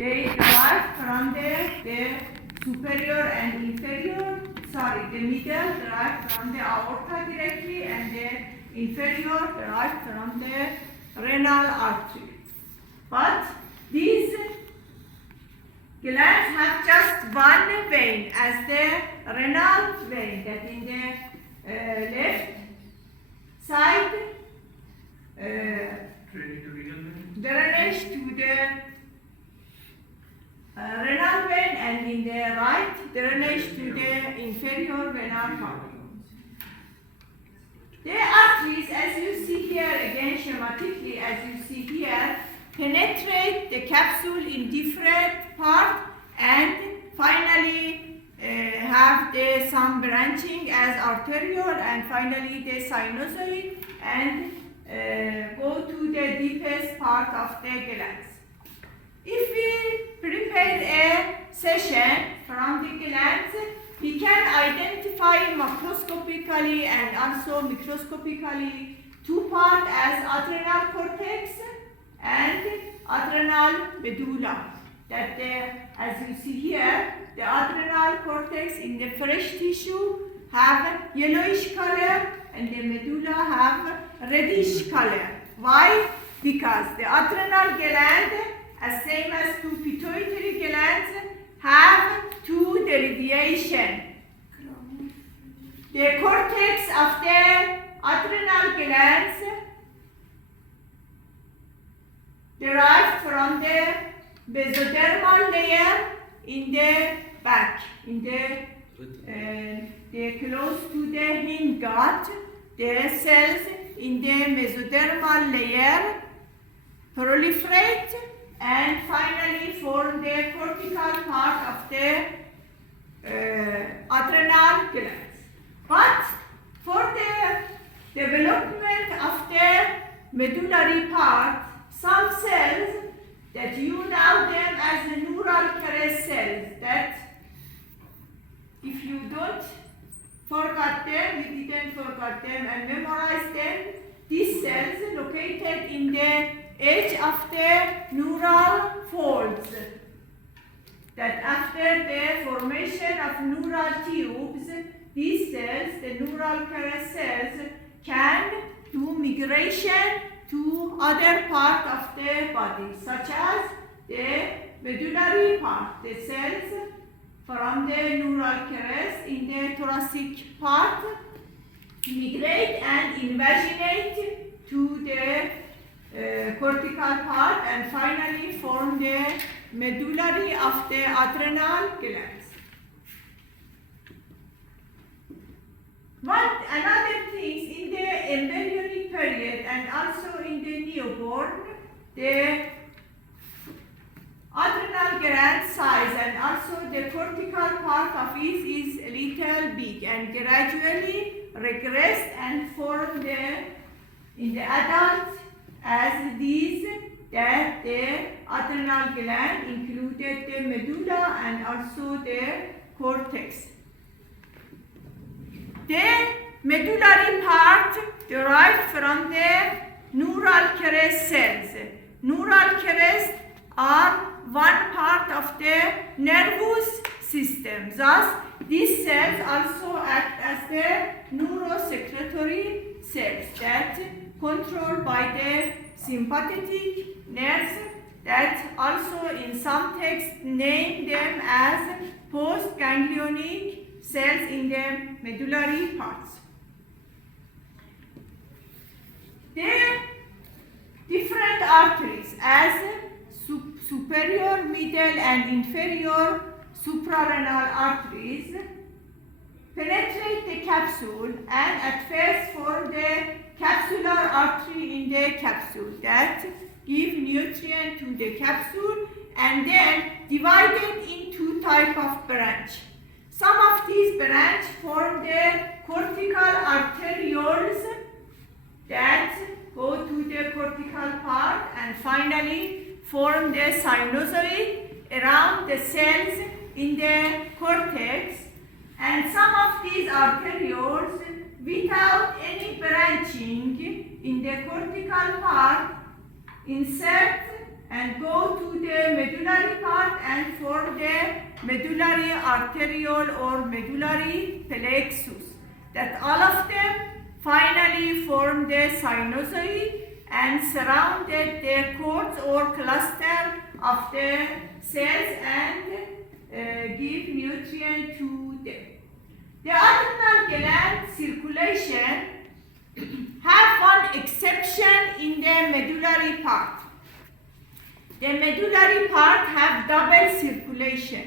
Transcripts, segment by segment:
They derive from the superior and inferior, the middle derived from the aorta directly, and the inferior derived from the renal artery. But these glands have just one vein as the renal vein, that in the left side drainage to the renal vein, and in the right drainage to the inferior renal part. The arteries, as you see here, again schematically, as you see here, penetrate the capsule in different parts and finally have some branching as arteriole, and finally the sinusoid, and go to the deepest part of the glands. If we prepare a session from the glands, we can identify macroscopically and also microscopically two parts as adrenal cortex and adrenal medulla. That as you see here, the adrenal cortex in the fresh tissue have yellowish color and the medulla have reddish color. Why? Because the adrenal gland, as same as two pituitary glands, have two derivation. The cortex of the adrenal glands derived from the mesodermal layer in the back, in the close to the hindgut. The cells in the mesodermal layer proliferate and finally form the cortical part of the adrenal glands. But for the development of the medullary part, some cells that you know them as the neural crest cells, that if you don't forget them, we didn't forget them and memorize them, these cells located in the edge of the neural folds, that after the formation of neural tubes, these cells, the neural crest cells, can do migration to other part of the body, such as the medullary part. The cells from the neural crest in the thoracic part migrate and invaginate to the cortical part and finally form the medullary of the adrenal glands. But another thing, in the embryonic period and also in the newborn, the adrenal gland size and also the cortical part of it is a little big and gradually regress and form in the adult as these, that the adrenal gland included the medulla and also the cortex. The medullary part derived from the neural crest cells. Neural crests are one part of the nervous system. Thus, these cells also act as the neurosecretory cells that controlled by the sympathetic nerves, that also in some texts name them as postganglionic cells in the medullary parts. The different arteries as superior, middle and inferior suprarenal arteries penetrate the capsule and at first form the capsular artery in the capsule that give nutrient to the capsule and then divided into type of branch. Some of these branches form the cortical arterioles that go to the cortical part and finally form the sinusoid around the cells in the cortex, and some of these arterioles without any branching in the cortical part insert and go to the medullary part and for the medullary arteriole or medullary plexus. That all of them finally form the sinusoid and surrounded the cords or cluster of the cells and give nutrient to them. The adrenal gland circulation have one exception in the medullary part. The medullary part have double circulation.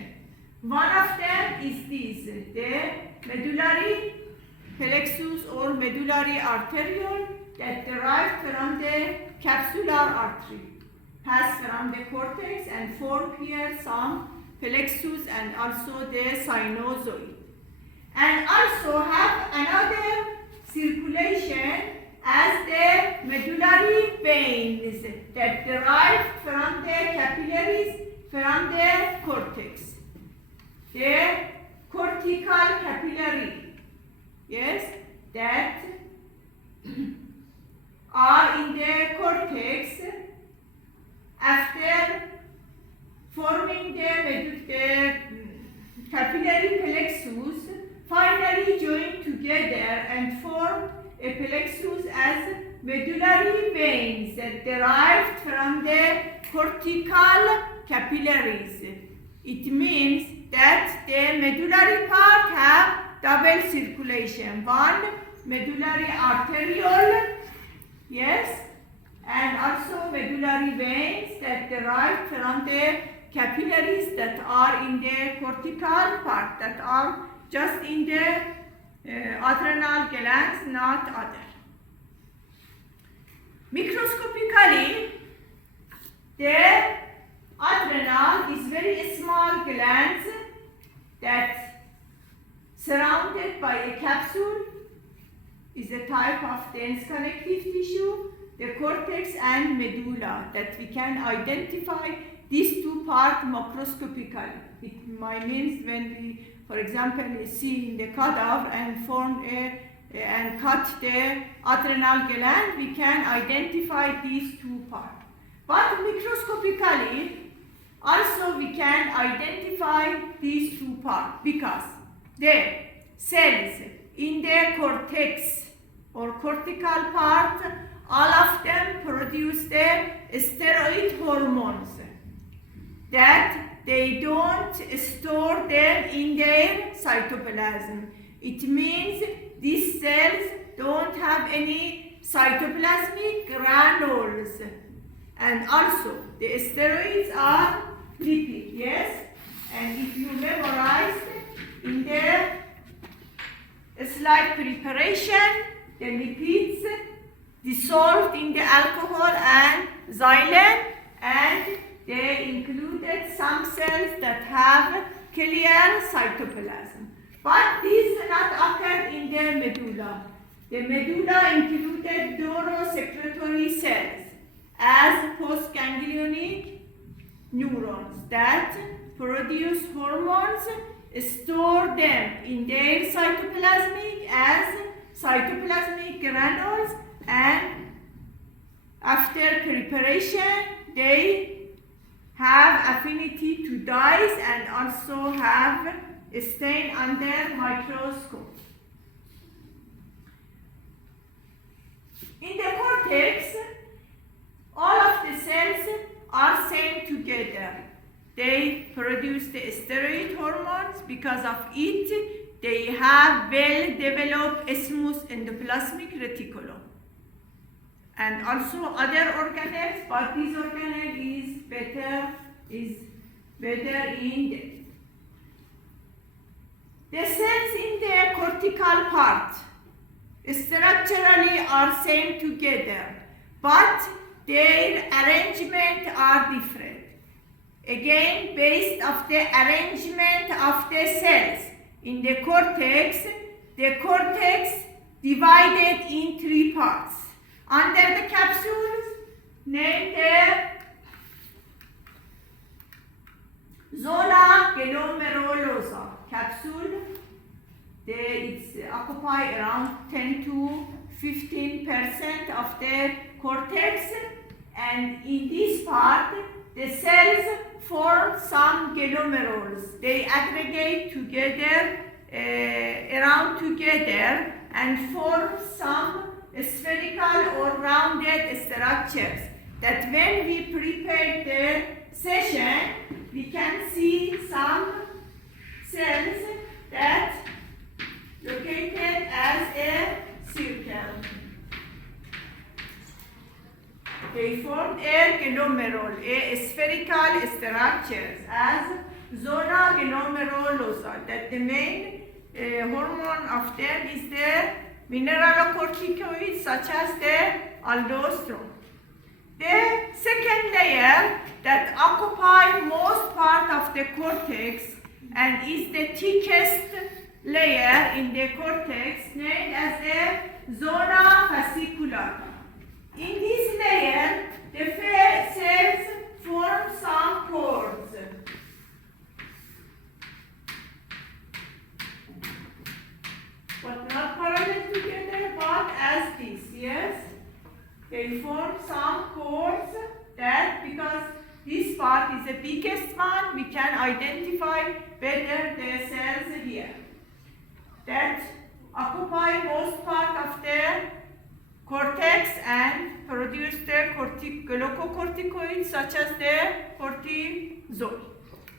One of them is this, the medullary plexus or medullary arteriole that derived from the capsular artery, pass from the cortex and form here some plexus and also the sinusoid. And also have another circulation as the medullary veins that derive from the capillaries from the cortex. The cortical capillary, yes, that are in the cortex after forming the capillary plexus, finally join together and form a plexus as medullary veins that derived from the cortical capillaries. It means that the medullary part have double circulation. One medullary arteriole, yes, and also medullary veins that derive from the capillaries that are in the cortical part, that are just in the adrenal glands, not other. Microscopically, the adrenal is very small glands that surrounded by a capsule, is a type of dense connective tissue, the cortex and medulla, that we can identify these two parts macroscopically. It means when we, for example, see in the cadaver and form and cut the adrenal gland, we can identify these two parts. But microscopically, also we can identify these two parts because the cells in the cortex or cortical part, all of them produce the steroid hormones that they don't store them in their cytoplasm. It means these cells don't have any cytoplasmic granules. And also, the steroids are lipid, yes? And if you memorize in the slide preparation, the lipids dissolved in the alcohol and xylem, and they included some cells that have clear cytoplasm. But these not occurred in the medulla. The medulla included neurosecretory cells as postganglionic neurons that produce hormones, store them in their cytoplasmic as cytoplasmic granules, and after preparation they have affinity to dyes and also have a stain under microscope. In the cortex, all of the cells are same together. They produce the steroid hormones. Because of it, they have well-developed smooth endoplasmic reticulum. And also other organelles, but this organelle is better in them. The cells in the cortical part structurally are same together, but their arrangement are different. Again, based of the arrangement of the cells in the cortex divided in three parts. Under the capsules, named the zona glomerulosa capsule. It's occupy around 10 to 15% of the cortex, and in this part, the cells form some glomerules. They aggregate together, around together, and form some spherical or rounded structures that when we prepare the session, we can see some cells that located as a circle. They formed a glomerule, a spherical structure as zona glomerulosa. That the main hormone of them is the mineralocorticoids such as the aldosterone. The second layer that occupies most part of the cortex and is the thickest layer in the cortex, named as the zona fasciculata. In this layer, the cells form some cords. But not parallel together, but as this, yes? They form some cords that, because this part is the biggest one, we can identify better the cells here. That occupy most part of the cortex and produce the glucocorticoids such as the cortisol.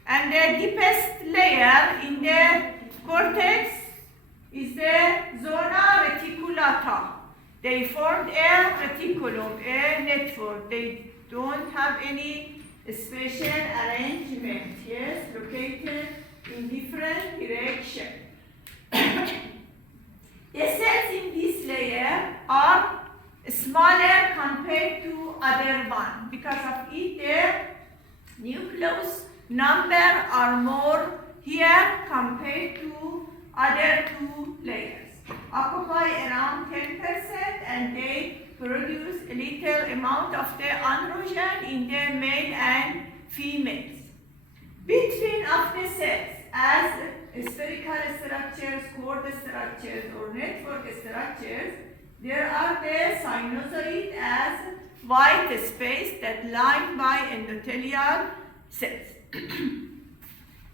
And the deepest layer in the cortex is the zona reticulata. They formed a reticulum, a network. They don't have any special arrangement, yes, located in different directions. The cells in this layer are smaller compared to other one. Because of it, the nucleus number are more here compared to other two layers. Occupy around 10% and they produce a little amount of the androgen in the male and females. Between of the cells as spherical structures, cord structures or network structures, there are the sinusoid as white space that lined by endothelial cells.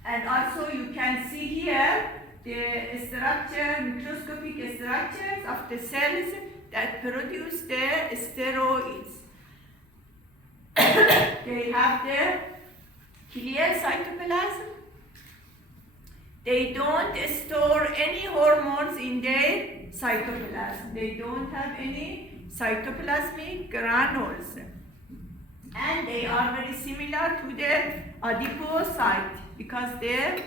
And also you can see here the structure, microscopic structures of the cells that produce the steroids. They have the clear cytoplasm. They don't store any hormones in their cytoplasm. They don't have any cytoplasmic granules. And they are very similar to the adipocyte because the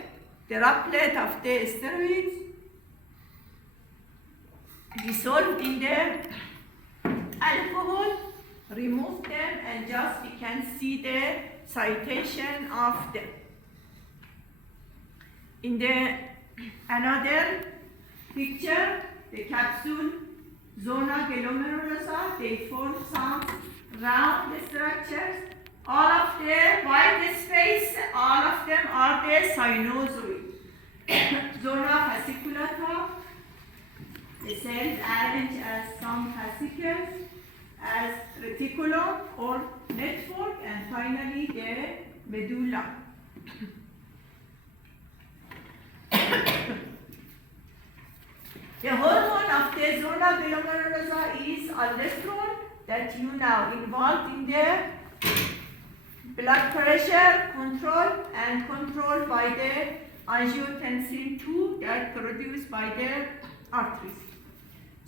droplet of the steroids dissolved in the alcohol, remove them, and just we can see the citation of them. In the another picture, the capsule zona glomerulosa, they form some round structures. All of the white space, all of them are the sinusoid. Zona fasciculata, the cells arranged as some fascicles, as reticulum or network, and finally the medulla. The hormone of the zona glomerulosa is aldosterone that you now involved in the blood pressure control and controlled by the angiotensin II that produced by the arteries.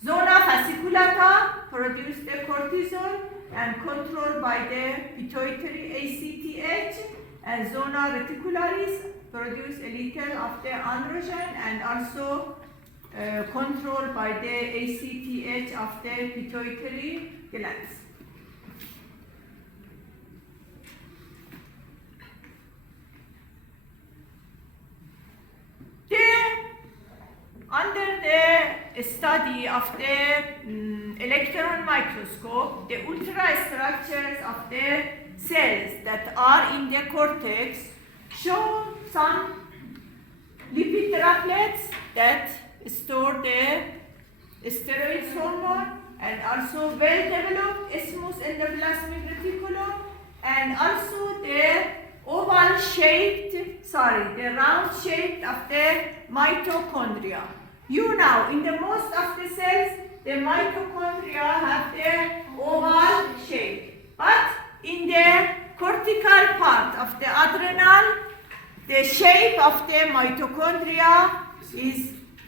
Zona fasciculata produce the cortisol and controlled by the pituitary ACTH, and zona reticularis produce a little of the androgen and also controlled by the ACTH of the pituitary glands. Under the study of the electron microscope, the ultrastructures of the cells that are in the cortex show some lipid droplets that store the steroid hormone, and also well-developed smooth endoplasmic reticulum, and also the oval round shaped of the mitochondria. You know, in the most of the cells, the mitochondria have the oval shape. But in the cortical part of the adrenal, the shape of the mitochondria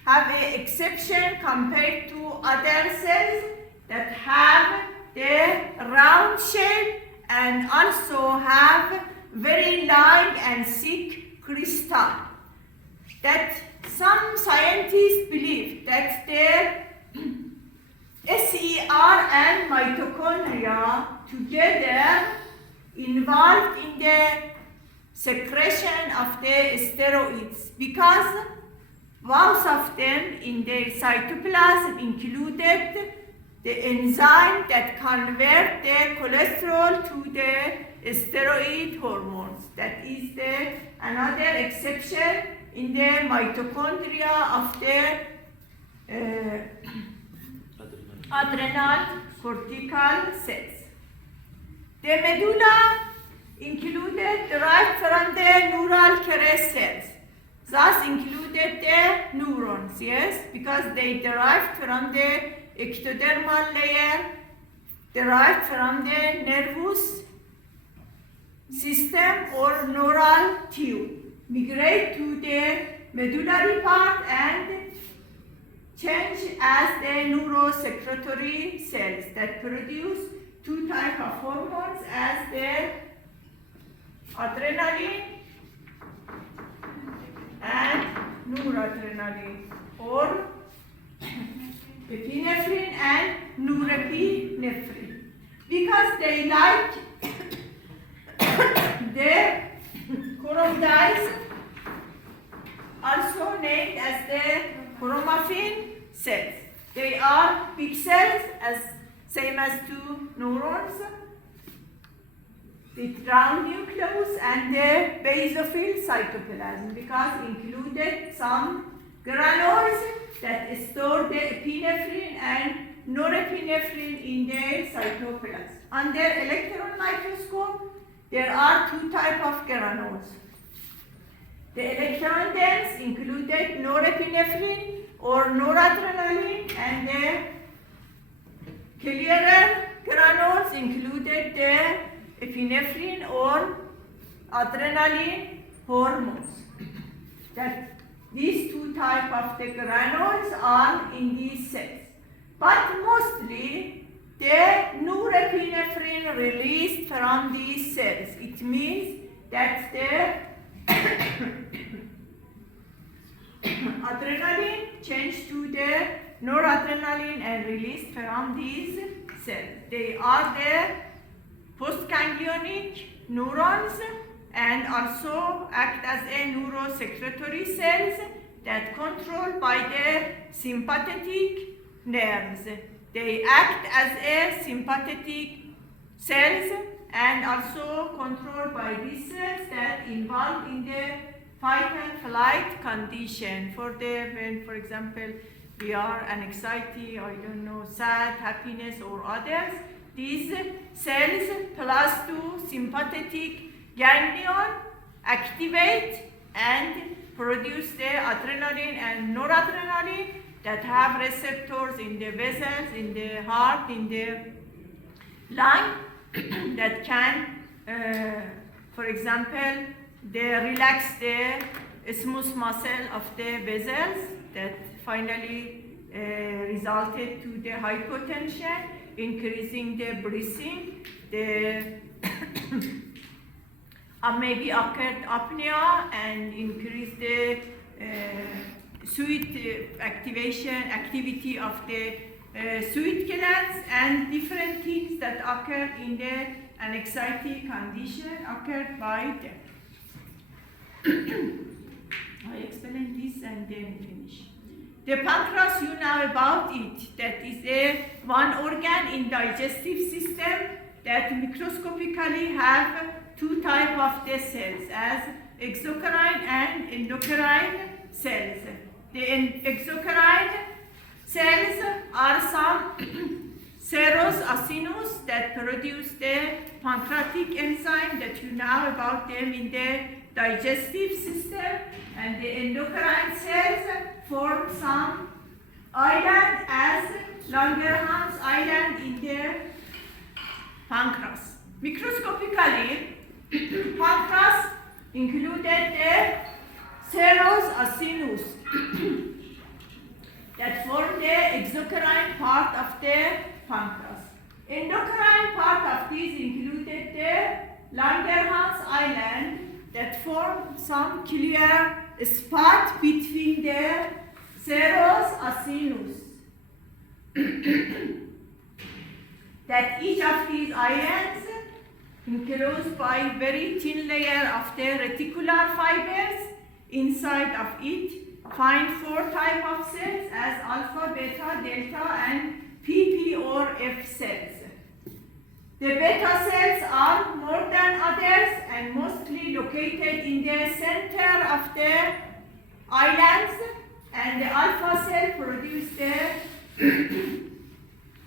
have an exception compared to other cells that have the round shape and also have very long and thick crystal. That some scientists believe that the SER and mitochondria together involved in the secretion of the steroids because most of them in their cytoplasm included the enzyme that convert the cholesterol to the steroid hormones. That is another exception in the mitochondria of the adrenal cortical cells. The medulla derived from the neural crest cells, thus included the neurons, yes, because they derived from the ectodermal layer, derived from the nervous system or neural tube, migrate to the medullary part and change as the neurosecretory cells that produce two types of hormones as the adrenaline and noradrenaline, or epinephrine and norepinephrine, because they like the choroidites, also named as the chromaffin cells. They are big cells, same as two neurons, the round nucleus and the basophil cytoplasm, because included some granules that store the epinephrine and norepinephrine in the cytoplasm. Under electron microscope, there are two types of granules. The electron dense included norepinephrine or noradrenaline, and the clearer granules included the epinephrine or adrenaline hormones. That these two types of the granules are in these cells. But mostly the norepinephrine released from these cells. It means that the adrenaline changed to the noradrenaline and released from these cells. They are the postganglionic neurons and also act as a neurosecretory cells that controlled by the sympathetic nerves. They act as a sympathetic cells and also controlled by these cells that involved in the fight and flight condition. When, for example, we are an anxiety, I don't know, sad, happiness or others, these cells plus two sympathetic ganglion activate and produce the adrenaline and noradrenaline that have receptors in the vessels, in the heart, in the lung that can, for example, they relax the smooth muscle of the vessels that finally resulted to the hypotension, increasing the breathing, the maybe occurred apnea, and increase the sweat activity of the sweat glands, and different things that occur in the anxiety condition occurred by them. I explain this and then finish. The pancreas, you know about it. That is one organ in digestive system that microscopically have two types of the cells, as exocrine and endocrine cells. The exocrine cells are some serous acinus that produce the pancreatic enzyme that you know about them in the digestive system, and the endocrine cells form some island as Langerhans island in the pancreas. Microscopically, pancreas included the serous acinus that form the exocrine part of the pancreas. Endocrine part of these included the Langerhans island that form some clear spot between the serous acinus. That each of these islands enclosed by very thin layer of the reticular fibers. Inside of it find 4 types of cells as alpha, beta, delta, and PP or F cells. The beta cells are more than others and mostly located in the center of the islands, and the alpha cell produce the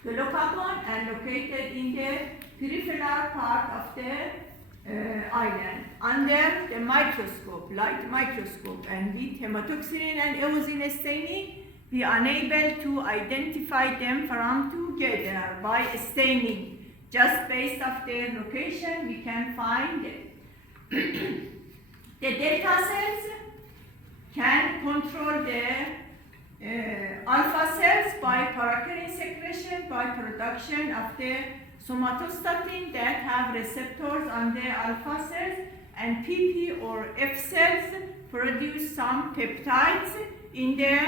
glucagon and located in the peripheral part of the island. Under the microscope, light microscope, and with hematoxylin and eosin staining, we are unable to identify them from together by staining. Just based off their location, we can find them. The delta cells can control the alpha cells by paracrine secretion, by production of the somatostatin that have receptors on the alpha cells, and PP or F cells produce some peptides in the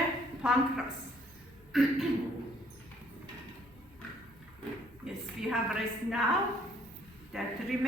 pancreas. Yes, we have rest now. That remains.